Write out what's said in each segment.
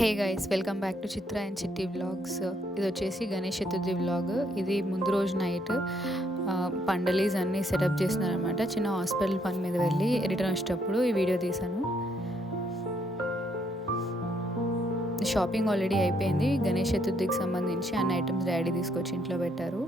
Hey guys, welcome back to Chitra and చిట్టి vlogs. ఇది వచ్చేసి గణేష్ చతుర్థి వ్లాగ్. ఇది ముందు రోజు నైట్ పండలీస్ అన్నీ సెటప్ చేస్తున్నారనమాట. చిన్న హాస్పిటల్ పని మీద వెళ్ళి రిటర్న్ వచ్చేటప్పుడు ఈ వీడియో తీశాను. షాపింగ్ ఆల్రెడీ అయిపోయింది. గణేష్ చతుర్థికి సంబంధించి అన్ని ఐటమ్స్ డాడీ తీసుకొచ్చి ఇంట్లో పెట్టారు.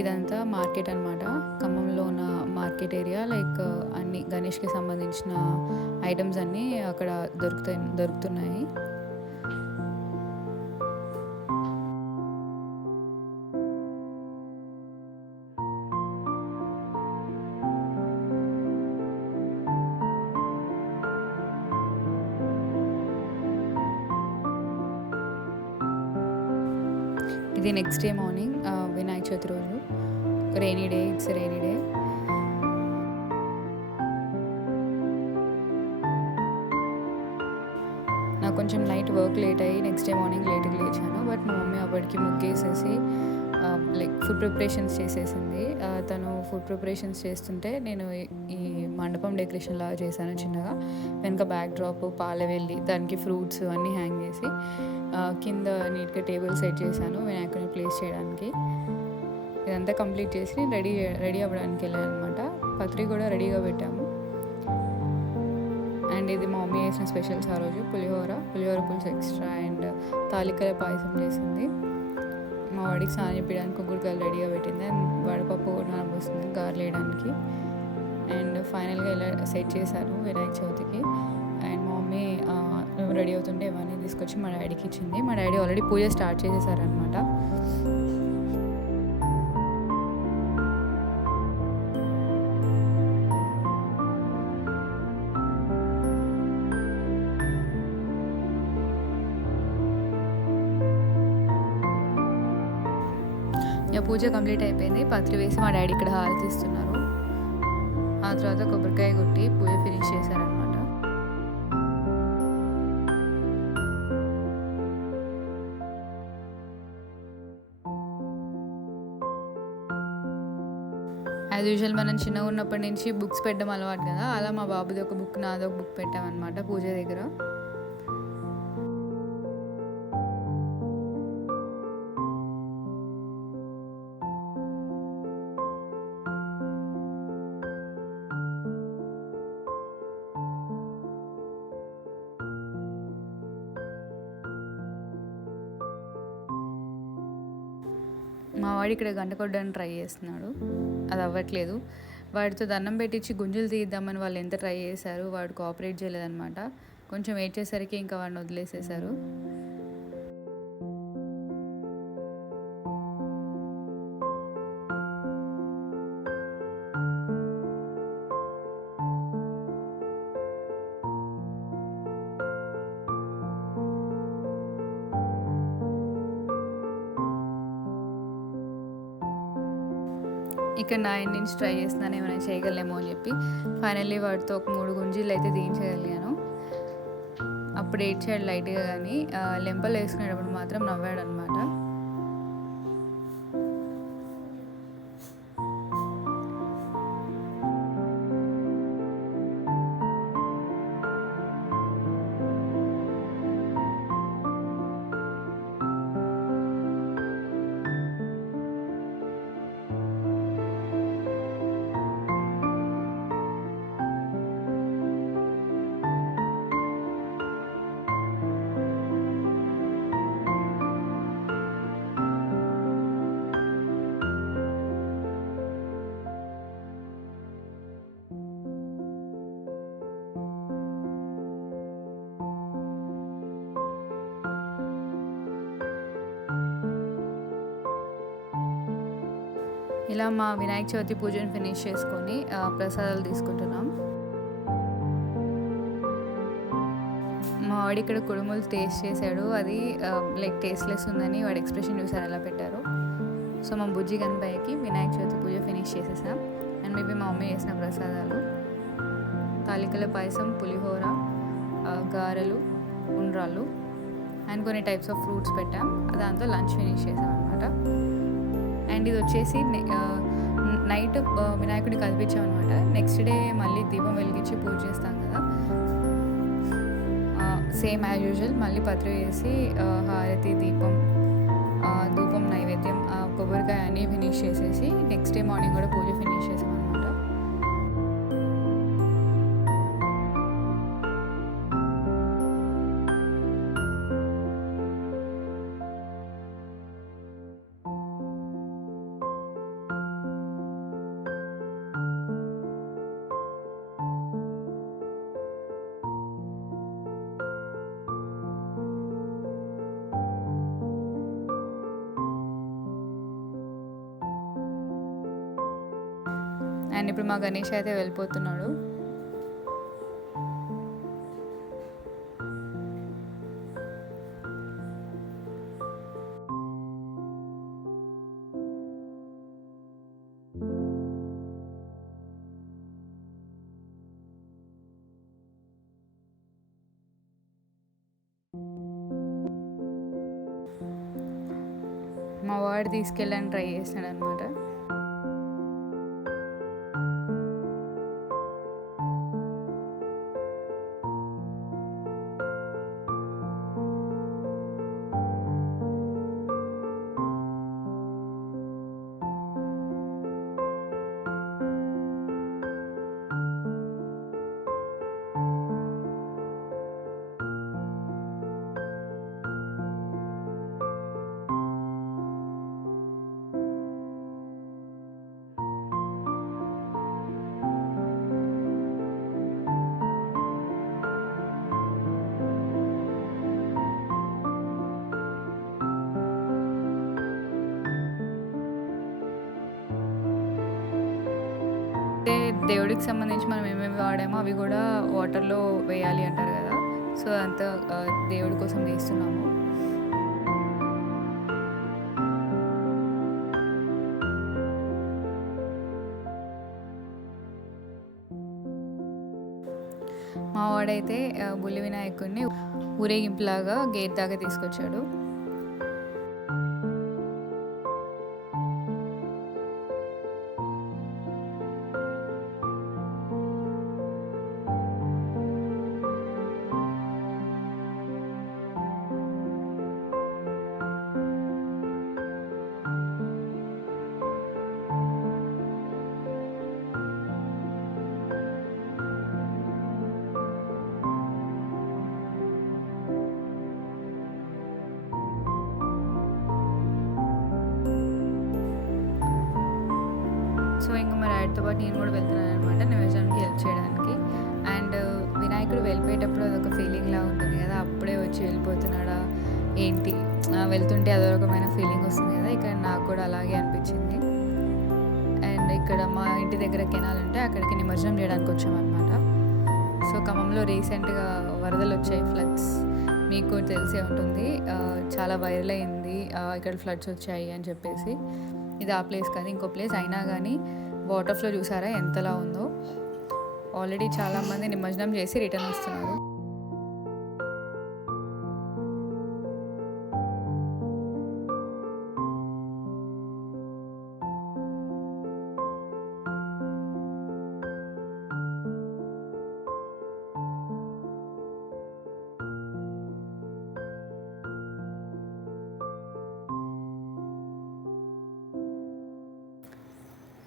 ఇదంతా మార్కెట్ అనమాట. ఖమ్మంలో ఉన్న మార్కెట్ ఏరియా. లైక్ అన్ని గణేష్కి సంబంధించిన ఐటమ్స్ అన్నీ అక్కడ దొరుకుతున్నాయి. ఇది next day morning, Vinayaka Chavithi రోజు. Rainy day. నాకు కొంచెం నైట్ వర్క్ లేట్ అయ్యి నెక్స్ట్ డే మార్నింగ్ లేట్గా లేచాను. బట్ మా మమ్మీ అప్పటికి ముగ్గేసేసి లైక్ ఫుడ్ ప్రిపరేషన్స్ చేసేసింది. తను ఫుడ్ ప్రిపరేషన్స్ చేస్తుంటే నేను ఈ మండపం డెకరేషన్ లాగా చేశాను చిన్నగా. వెనక బ్యాక్ డ్రాప్, పాలవెల్లి, దానికి ఫ్రూట్స్ అన్నీ హ్యాంగ్ చేసి కింద నీట్గా టేబుల్ సెట్ చేశాను వినాయకుడిని ప్లేస్ చేయడానికి. ఇదంతా కంప్లీట్ చేసి నేను రెడీ అవ్వడానికి వెళ్ళాను అనమాట. పత్రి కూడా రెడీగా పెట్టాము. అండ్ ఇది మా మమ్మీ చేసిన స్పెషల్స్ ఆ రోజు. పులిహోర పులుసు ఎక్స్ట్రా అండ్ తాలికల పాయసం చేసింది. మా వాడికి స్నానం చేయడానికి కుక్కుడుకాయలు రెడీగా పెట్టింది. అండ్ వడపప్పు కూడా నానబోస్తుంది గారెలు వేయడానికి. అండ్ ఫైనల్గా ఇలా సెట్ చేశాను వినాయక చవితికి. అండ్ మా మమ్మీ రెడీ అవుతుంటే ఇవన్నీ తీసుకొచ్చి మా డాడీకి ఇచ్చింది. మా డాడీ ఆల్రెడీ పూజ స్టార్ట్ చేసేసారనమాట. పూజ కంప్లీట్ అయిపోయింది. పత్రి వేసి మా డాడీ ఇక్కడ హారతి ఇస్తున్నారు. ఆ తర్వాత కొబ్బరికాయ కొట్టి పూజ ఫినిష్ చేశారనమాట. యాజ్ యూజువల్ మనం చిన్నగా ఉన్నప్పటి నుంచి బుక్స్ పెట్టడం అలవాటు కదా. అలా మా బాబుది ఒక బుక్, నాది ఒక బుక్ పెట్టామన్నమాట పూజ దగ్గర. మా వాడు ఇక్కడ గంట కొట్టడానికి ట్రై చేస్తున్నాడు. అది అవ్వట్లేదు. వాడితో దండం పెట్టించి గుంజులు తీద్దామని వాళ్ళు ఎంత ట్రై చేశారు. వాడు కోఆపరేట్ చేయలేదన్నమాట. కొంచెం వెయిట్ చేసరికి ఇంకా వాడిని వదిలేసేశారు. ఇక్కడ 9 నుంచి ట్రై చేస్తున్నాను ఏమైనా చేయగలేమో అని చెప్పి. ఫైనల్లీ వాడితో ఒక 3 గుంజీలు అయితే తీయించగలిగాను. అప్పుడు ఏడ్చాడు లైట్గా, కానీ లెంపలు వేసుకునేటప్పుడు మాత్రం నవ్వాడు అనమాట. ఇలా మా వినాయక చవితి పూజను ఫినిష్ చేసుకొని ప్రసాదాలు తీసుకుంటున్నాం. మా వాడు ఇక్కడ కుడుములు టేస్ట్ చేశాడు. అది లైక్ టేస్ట్లెస్ ఉందని వాడు ఎక్స్ప్రెషన్ చూసారు ఎలా పెట్టారు. సో మా బుజ్జి గణపయ్యకి వినాయక చవితి పూజ ఫినిష్ చేసేసాం. అండ్ మేబీ మా మమ్మీ చేసిన ప్రసాదాలు తాలికల పాయసం, పులిహోర, గారెలు, ఉండ్రాళ్ళు అండ్ కొన్ని టైప్స్ ఆఫ్ ఫ్రూట్స్ పెట్టాం. దాంతో లంచ్ ఫినిష్ చేసాం అనమాట. అండ్ ఇది వచ్చేసి నైట్ వినాయకుడిని కల్పించామన్నమాట. నెక్స్ట్ డే మళ్ళీ దీపం వెలిగించి పూజ చేస్తాం కదా. సేమ్ యాజ్ యూజువల్ మళ్ళీ పత్రి వేసి హారతి, దీపం, ధూపం, నైవేద్యం, కొబ్బరికాయ అన్నీ ఫినిష్ చేసేసి నెక్స్ట్ డే మార్నింగ్ కూడా పూజ ఫినిష్ చేసాం అనమాట. అండ్ ఇప్పుడు మా గణేష్ అయితే వెళ్ళిపోతున్నాడు. మా వాడు తీసుకెళ్ళని ట్రై చేస్తున్నాడు అనమాట. దేవుడికి సంబంధించి మనం ఏమేమి వాడామో అవి కూడా వాటర్లో వేయాలి అంటారు కదా, సో అంతా దేవుడి కోసం చేస్తున్నాము. మా వాడైతే బుల్లి వినాయకుడిని ఊరేగింపులాగా గేట్ దాకా తీసుకొచ్చాడు. సో ఇంకా మా డాడీతో పాటు నేను కూడా వెళ్తున్నాను అనమాట నిమజ్జనానికి హెల్ప్ చేయడానికి. అండ్ వినాయకుడు వెళ్ళిపోయేటప్పుడు అదొక ఫీలింగ్ లా ఉంటుంది కదా, అప్పుడే వచ్చి వెళ్ళిపోతున్నాడా ఏంటి, వెళ్తుంటే అదో రకమైన ఫీలింగ్ వస్తుంది కదా, ఇక్కడ నాకు కూడా అలాగే అనిపించింది. అండ్ ఇక్కడ మా ఇంటి దగ్గర కెనాల్ ఉంటే అక్కడికి నిమజ్జనం చేయడానికి వచ్చామన్నమాట. సో ఖమ్మంలో రీసెంట్గా వరదలు వచ్చాయి, ఫ్లడ్స్, మీకు తెలిసే ఉంటుంది, చాలా వైరల్ అయింది ఇక్కడ ఫ్లడ్స్ వచ్చాయి అని చెప్పేసి. ఇది ఆ ప్లేస్ కాదు, ఇంకో ప్లేస్, అయినా కానీ వాటర్ ఫ్లో చూసారా ఎంతలా ఉందో. ఆల్రెడీ చాలామంది నిమజ్జనం చేసి రిటర్న్ వస్తున్నారు.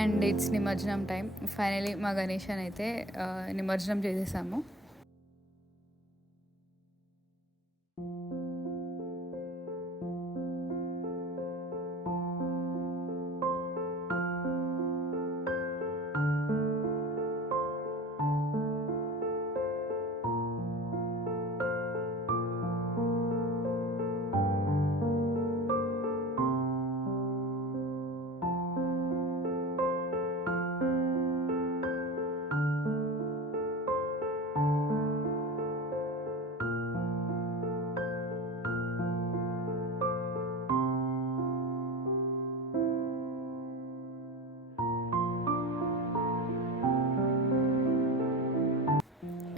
అండ్ ఇట్స్ నిమజ్జనం టైం. ఫైనలీ మా గణేషని అయితే నిమజ్జనం చేసేసాము.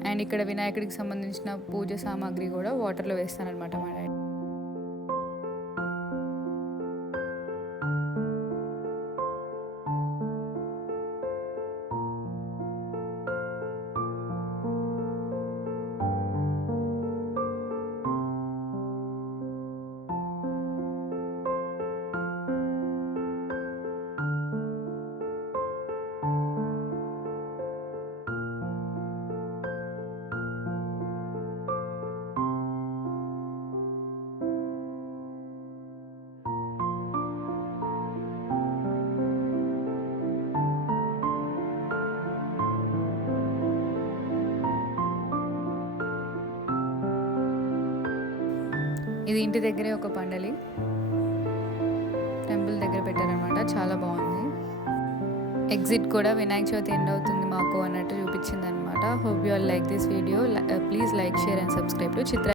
అండ్ ఇక్కడ వినాయకుడికి సంబంధించిన పూజ సామాగ్రి కూడా వాటర్లో వేస్తానన్నమాట మా డాడీ. ఇది ఇంటి దగ్గరే ఒక పండలి టెంపుల్ దగ్గర పెట్టారనమాట, చాలా బాగుంది. ఎగ్జిట్ కూడా వినాయక చవితి ఎండ్ అవుతుంది మాకు అన్నట్టు చూపించింది అనమాట. Hope you all like this video. Please like, share and subscribe to Chitra.